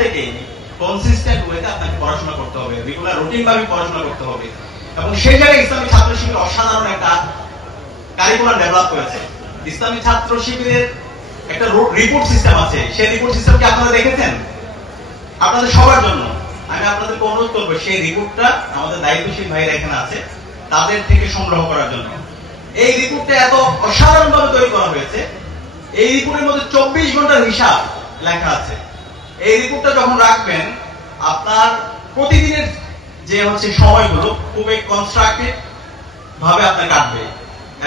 থেকে কনসিস্টেন্ট ওয়েতে আপনাকে পড়াশোনা করতে হবে, রেগুলার রুটিন ভাবে পড়াশোনা করতে হবে। এবং সেই জায়গায় ইসলামী ছাত্র শিবির অসাধারণ একটা কারিকুলাম ডেভেলপ করেছে। ইসলামী ছাত্র শিবিরের একটা রিপোর্ট সিস্টেম আছে, সেই রিপোর্ট সিস্টেম কি আপনারা দেখেছেন? আপনাদের সবার জন্য আমি আপনাদেরকে অনুরোধ করবো সেই রিপোর্টটা আমাদের দায়িত্বশীল ভাইরা এখানে আছে তাদের থেকে সংগ্রহ করার জন্য। এই রিপোর্টটা এত অসাধারণ ভাবে তৈরি করা হয়েছে, এই রিপোর্টের মধ্যে 24 ঘন্টার হিসাব লেখা আছে। এই রিপোর্টটা যখন রাখবেন আপনার প্রতিদিনের যে সময়গুলো খুবই কনস্ট্রাকটিভ ভাবে আপনার কাটবে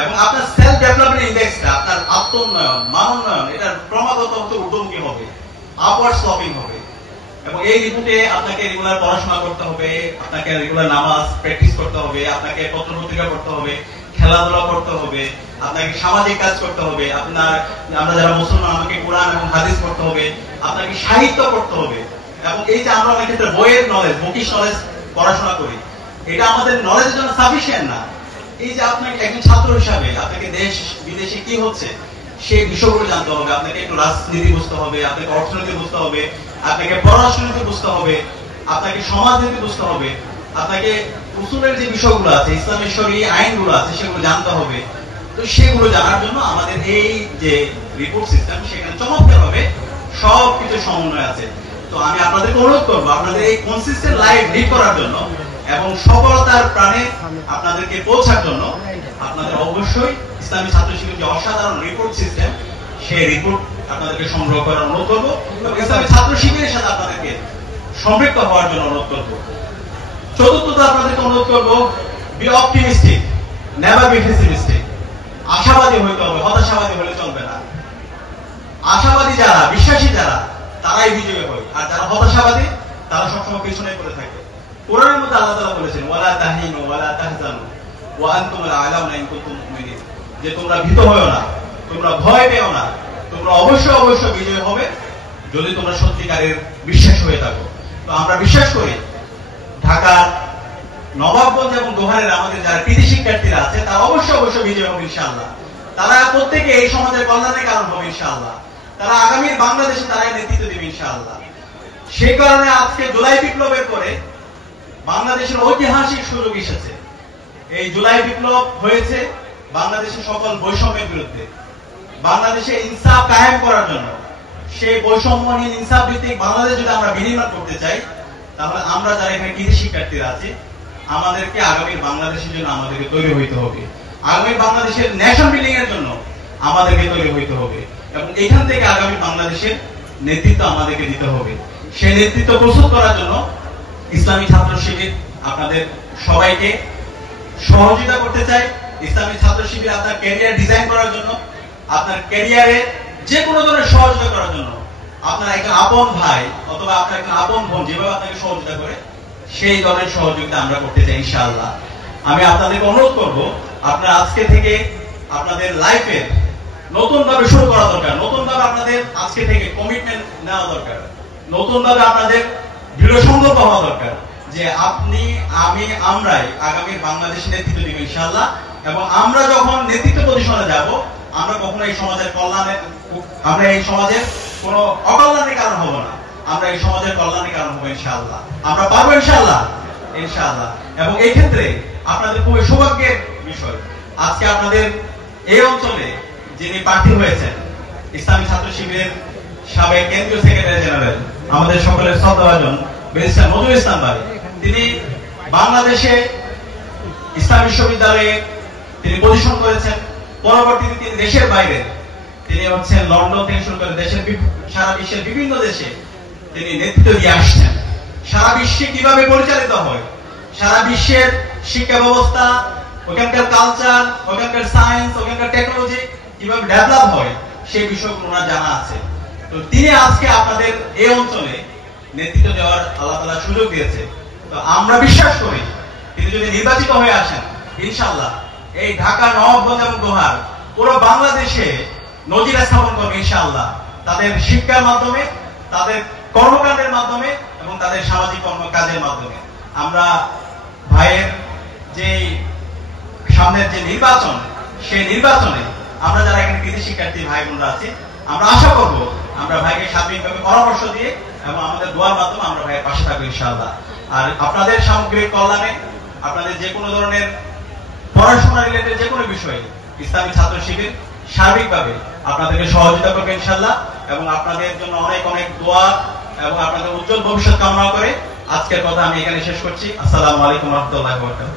এবং আপনার সেলফ ডেভেলপমেন্ট ইন্ডেক্সটা, আপনার আত্মোন্নয়ন, মানোন্নয়ন, এটা ক্রমাগত ঊর্ধ্বমুখী হবে, আপওয়ার্ড স্লপিং হবে। এবং এই রিপোর্টে আপনাকে রেগুলার পড়াশোনা করতে হবে, আপনাকে রেগুলার নামাজ প্র্যাকটিস করতে হবে, আপনাকে পত্র পত্রিকা পড়তে হবে, খেলাধুলা করতে হবে, আপনাকে সামাজিক কাজ করতে হবে, আমরা যারা মুসলমান আমাকে কোরআন এবং হাদিস পড়তে হবে, আপনাকে সাহিত্য পড়তে হবে। এবং এই যে আমরা অনেক ক্ষেত্রে বইয়ের নলেজ, বুকিশ নলেজ পড়াশোনা করি, এটা আমাদের নলেজের জন্য সাফিসিয়েন্ট না। এই যে আপনাকে একজন ছাত্র হিসাবে আপনাকে দেশ বিদেশে কি হচ্ছে সেই বিষয়গুলো জানতে হবে, আপনাকে একটু রাজনীতি বুঝতে হবে, আপনাকে অর্থনীতি বুঝতে হবে, আপনাকে পররাষ্ট্রনীতি বুঝতে হবে, আপনাকে সমাজনীতি বুঝতে হবে, আপনাকে উসুলের যে বিষয়গুলো আছে, ইসলামের শরীয়ী আইনগুলো আছে সেগুলো জানতে হবে। তো সেগুলো জানার জন্য আমাদের এই যে রিপোর্ট সিস্টেম সেখানে চমৎকার ভাবে সবকিছু সমন্বয় আছে। তো আমি আপনাদেরকে অনুরোধ করবো আপনাদের এই কনসিস্টেন্ট লাইফ লিড করার জন্য এবং সফলতার প্রাণে আপনাদেরকে পৌঁছার জন্য আপনাদের অবশ্যই ইসলামী ছাত্র শিবির যে অসাধারণ রিপোর্ট সিস্টেম সেই রিপোর্ট আপনাদেরকে সংগ্রহ করার অনুরোধ করবো এবং ইসলামী ছাত্র শিবিরের সাথে আপনাদেরকে সম্পৃক্ত হওয়ার জন্য অনুরোধ করবো। চতুর্থত আপনাদেরকে অনুরোধ করবো, B optimistic, never be pessimistic. আশাবাদী হইতে হবে, হতাশাবাদী হলে চলবে না। আশাবাদী যারা, বিশ্বাসী যারা, তারাই বিজয়ী হয়, আর যারা হতাশাবাদী তারা সবসময় পিছনে পড়ে থাকে। কোরআনের মধ্যে আল্লাহ তাআলা বলেছেন, ওয়ালা তাহিনু ওয়ালা তাহজানু ওয়া আনতুমুল আ'লাউনা ইন কুনতুম মুমিনিন, যে তোমরা ভীত হয়ো না, তোমরা ভয় পেও না, তোমরা অবশ্যই বিজয় হবে যদি তোমরা সত্যিকারের বিশ্বাস হয়ে থাকো। তো আমরা বিশ্বাস করি ঢাকার নবাবগঞ্জ এবং দোহারের আমাদের যারা কৃতি শিক্ষার্থীরা আছে তারা অবশ্যই বিজয় হবে ইনশাআল্লাহ। তারা প্রত্যেকে এই সমাজের কল্যাণের কারণ হবে ইনশাআল্লাহ। তারা আগামীর বাংলাদেশে তারাই নেতৃত্ব দেবে ইনশাআল্লাহ। সেই কারণে আজকে জুলাই বিপ্লবের পরে বাংলাদেশের ঐতিহাসিক সুযোগ এসেছে। এই জুলাই বিপ্লব হয়েছে বাংলাদেশের সকল বৈষম্যের বিরুদ্ধে, বাংলাদেশে ইনসাফ কায়েম করার জন্য। সেই বৈষম্যহীন ইনসাফ ভিত্তিক বাংলাদেশ যদি আমরা বিনির্মাণ করতে চাই, তাহলে আমরা যারা এখানে কৃতি শিক্ষার্থীরা আছি আমাদেরকে আগামীর বাংলাদেশের জন্য আমাদেরকে তৈরি হইতে হবে, আগামীর বাংলাদেশের নেশন বিল্ডিং এর জন্য আমাদেরকে তৈরি হইতে হবে এবং এখান থেকে আগামী বাংলাদেশের নেতৃত্ব আমাদেরকে দিতে হবে। সেই নেতৃত্ব প্রস্তুত করার জন্য ইসলামী ছাত্র শিবির আপনাদের সবাইকে সহযোগিতা করতে চাই। ইসলামী ছাত্র শিবির আপনার ক্যারিয়ার ডিজাইন করার জন্য, আপনার ক্যারিয়ারে যে কোনো ধরনের সহযোগিতা করার জন্য, আপনার একজন আপন ভাই অথবা আপনার একজন আপন বোন যেভাবে আপনাকে সহযোগিতা করে সেই ধরনের সহযোগিতা আমরা করতে চাই ইনশাআল্লাহ। আমি আপনাদেরকে অনুরোধ করব আপনারা আজকে থেকে আপনাদের লাইফের নতুন ভাবে শুরু করা দরকার, নতুন ভাবে আপনাদের আজকে থেকে কমিটমেন্ট নেওয়া দরকার, নতুন ভাবে আপনাদের দৃঢ় সংকল্প হওয়া দরকার যে আপনি, আমি, আমরাই আগামীর বাংলাদেশের নেতৃত্ব দিব ইনশাআল্লাহ। এবং আমরা যখন নেতৃত্ব পজিশনে যাব আমরা কখনো এই সমাজের কল্যাণে, আমরা এই সমাজের কোনো অকল্যাণের কারণ হব না, আমরা এই সমাজের কল্যাণের কারণ হবো ইনশাআল্লাহ। আমরা পারবো ইনশাআল্লাহ, ইনশাআল্লাহ। এবং এই ক্ষেত্রে আপনাদের খুবই সৌভাগ্যের বিষয় আজকে আপনাদের এই অঞ্চলে যিনি প্রার্থী হয়েছেন ইসলামী ছাত্র শিবিরের সাবেক কেন্দ্রীয় সেক্রেটারি জেনারেল, আমাদের সকলের শ্রদ্ধাভাজন ব্যারিস্টার নজরুল ইসলাম ভাই, তিনি বাংলাদেশে ইসলাম বিশ্ববিদ্যালয়ে তিনি পজিশন করেছেন। পরবর্তীতে তিনি দেশের বাইরে, তিনি লন্ডন থেকে শুরু করে দেশের সারা বিশ্বের বিভিন্ন দেশে তিনি নেতৃত্ব দিয়ে আসছেন। সারা বিশ্বে কিভাবে পরিচালিত হয়, সারা বিশ্বের শিক্ষা ব্যবস্থা, ওখানকার কালচার, ওখানকার সায়েন্স, ওখানকার টেকনোলজি কিভাবে ডেভেলপ হয় সেই বিষয়গুলো ওনার জানা আছে। তো তিনি আজকে আপনাদের এই অঞ্চলে নেতৃত্ব দেওয়ার আল্লাহ তাআলা সুযোগ দিয়েছে। তো আমরা বিশ্বাস করি তিনি যদি নির্বাচিত হয়ে আসেন ইনশাআল্লাহ এই ঢাকা, নবাবগঞ্জ এবং দোহার পুরো বাংলাদেশে নজির স্থাপন করবে ইনশাআল্লাহ, তাদের শিক্ষার মাধ্যমে, তাদের কর্মকাণ্ডের মাধ্যমে এবং তাদের সামাজিক কর্মকাজের মাধ্যমে। আমরা ভাইয়ের যে সামনের যে নির্বাচন, সেই নির্বাচনে আমরা যারা এখানে কৃতি শিক্ষার্থী ভাই বোনরা আছি আমরা আশা করব আমরা ভাইকে সার্বিকভাবে পরামর্শ দিয়ে এবং আমাদের দোয়ার মাধ্যমে আমরা ভাইয়ের পাশে থাকবো ইনশাআল্লাহ। আর আপনাদের সামগ্রিক কল্যাণে, আপনাদের যে কোনো ধরনের পড়াশোনা রিলেটেড যে কোনো বিষয়ে ইসলামী ছাত্র শিবির সার্বিকভাবে আপনাদেরকে সহযোগিতা করবে ইনশাআল্লাহ। এবং আপনাদের জন্য অনেক অনেক দোয়া এবং আপনাদের উজ্জ্বল ভবিষ্যৎ কামনা করে আজকের কথা আমি এখানে শেষ করছি। আসসালামু আলাইকুম ওয়া রাহমাতুল্লাহি ওয়া বারাকাতুহু।